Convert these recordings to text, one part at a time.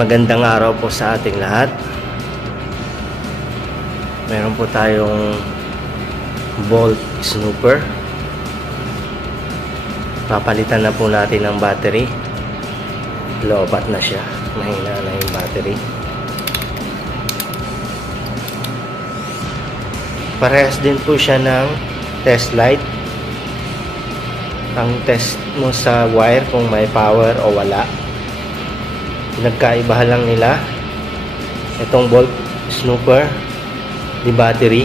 Magandang araw po sa ating lahat. Meron po tayong Bolt Snooper. Papalitan na po natin ang battery. Lobat na siya. Mahina na yung battery. Parehas din po siya ng test light. Ang test mo sa wire kung may power o wala. Nagkaibahan lang nila. Itong Bolt Snooper di battery,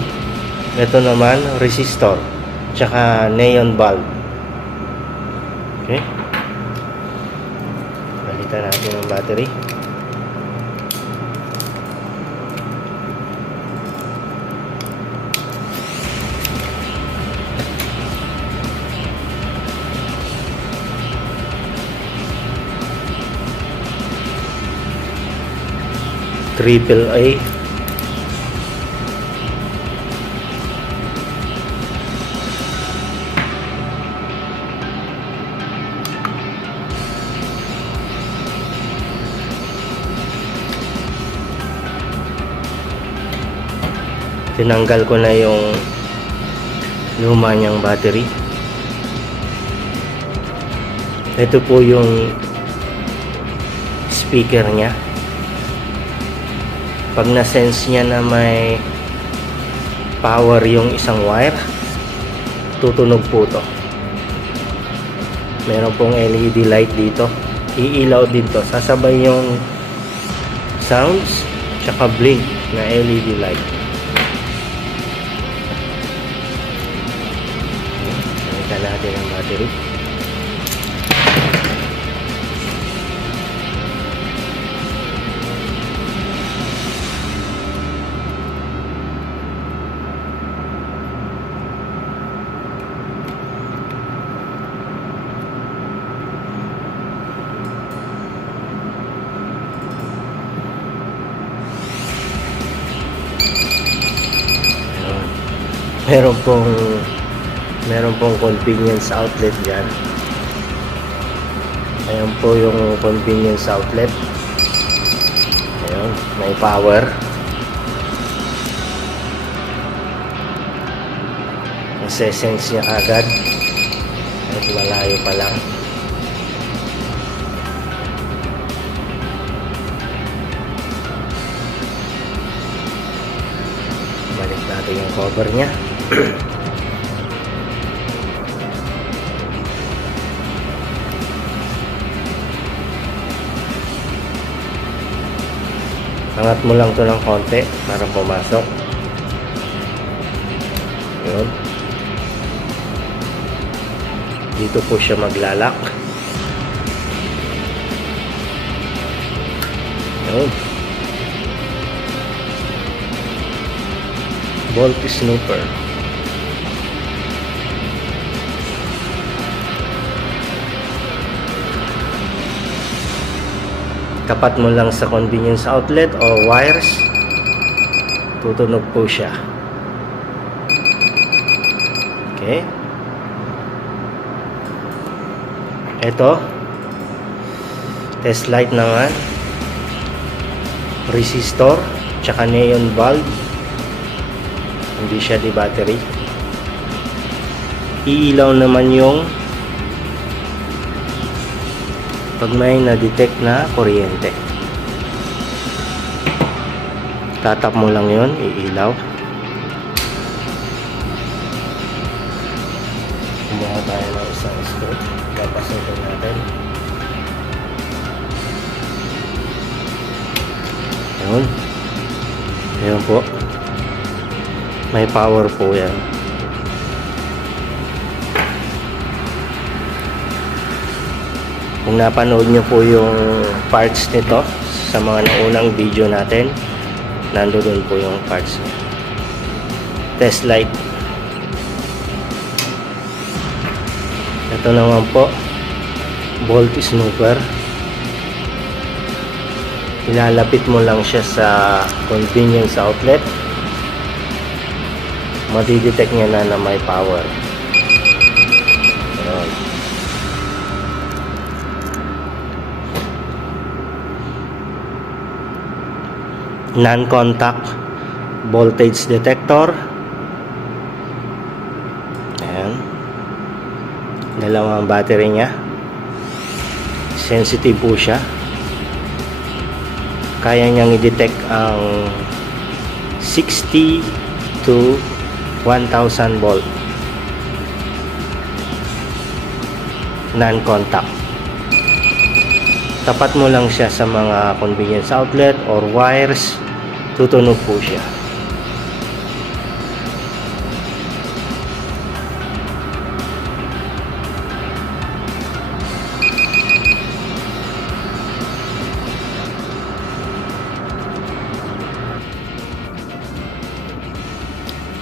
ito naman resistor tsaka neon bulb. Okay, balitan natin ang battery. AAA. Tinanggal ko na yung luma niyang battery. Ito po yung speaker niya. Pag na-sense niya na may power yung isang wire, tutunog po to. Meron pong LED light dito. Iilaw din to. Sasabay yung sounds tsaka blink na LED light. Nakita natin ang battery. Meron pong convenience outlet dyan. Ayan po yung convenience outlet. Ayan, may power. Nasa-sense niya agad at malayo pa lang. Balik natin yung cover niya. Angat mo lang to ng konti para pumasok. Yun. Dito po siya maglalak. Yun. Bolt Snooper. Tapat mo lang sa convenience outlet o wires, tutunog po siya. Okay. Ito, test light naman, resistor tsaka neon bulb. Hindi siya di battery. Iilaw naman yung pag may na-detect na kuryente. Tatap mo lang yun, iilaw. Kumuha tayo ng isang screw. Papasukin natin. Yun. Ayun po. May power po yan. Kung napanood nyo po yung parts nito sa mga naunang video natin, nandoon po yung parts niya. Test light. Ito naman po, Bolt Snooper. Ilalapit mo lang siya sa convenience outlet. Madidetect niya na may power. Ayan. non-contact voltage detector. Ayan. Dalawang battery niya. Sensitive po siya. Kaya niyang i-detect ang 60 to 1000 volt. Non-contact. Tapat mo lang siya sa mga convenience outlet or wires, tutunog po siya.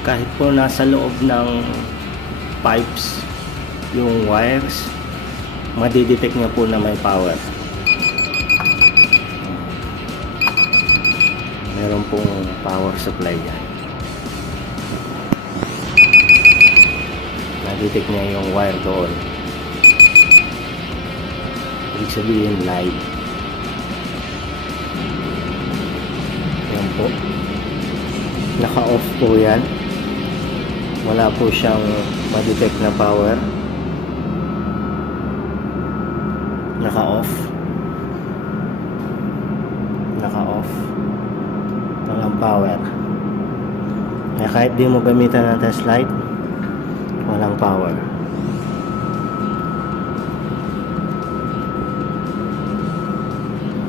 Kahit po nasa loob ng pipes yung wires, madidetect niya po na may power. Meron pong power supply yan. Nadetect niya yung wire doon. Ibig sabihin live. Yan po. Naka-off po yan. Wala po siyang ma-detect na power. Naka-off. Naka-off. Walang power. Kaya kahit di mo gamitan ng test light, walang power.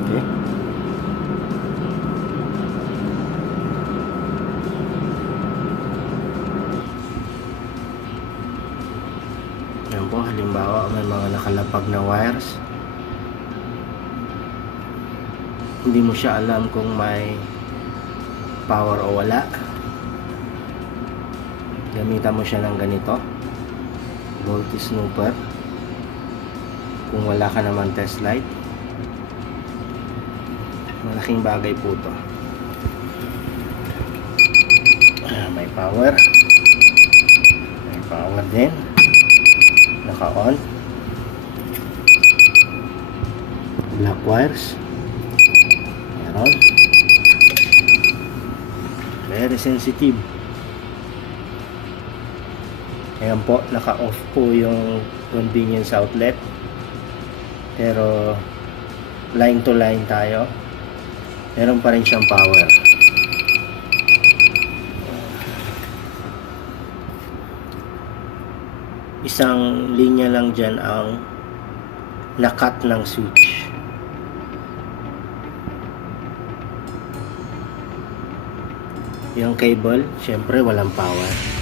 Okay. Yan po, halimbawa may mga nakalapag na wires, hindi mo siya alam kung may power o wala, gamitan mo siya ng ganito, voltage snooper. Kung wala ka naman test light, malaking bagay po to. May power din, naka-on, black wires, meron, very sensitive. Ayan po, naka-off po yung convenience outlet, pero line to line tayo, meron pa rin siyang power. Isang linya lang dyan ang nakat ng switch. Yung cable, syempre walang power.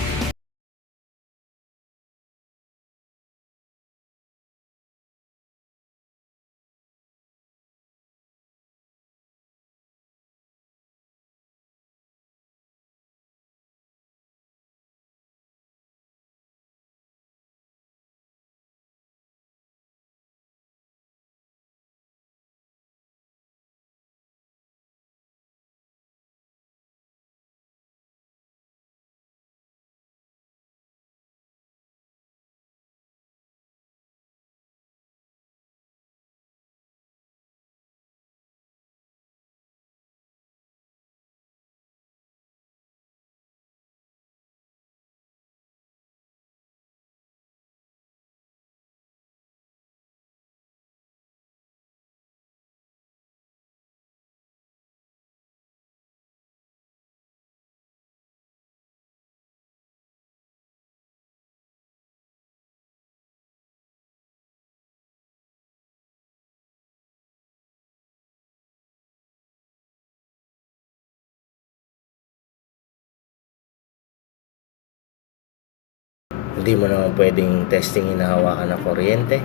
Hindi mo naman pwedeng testing hinahawakan ng kuryente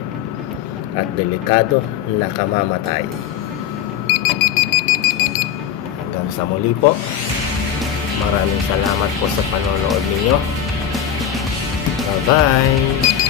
at delikado, nakamamatay. Hanggang sa muli po, maraming salamat po sa panonood ninyo. Bye bye.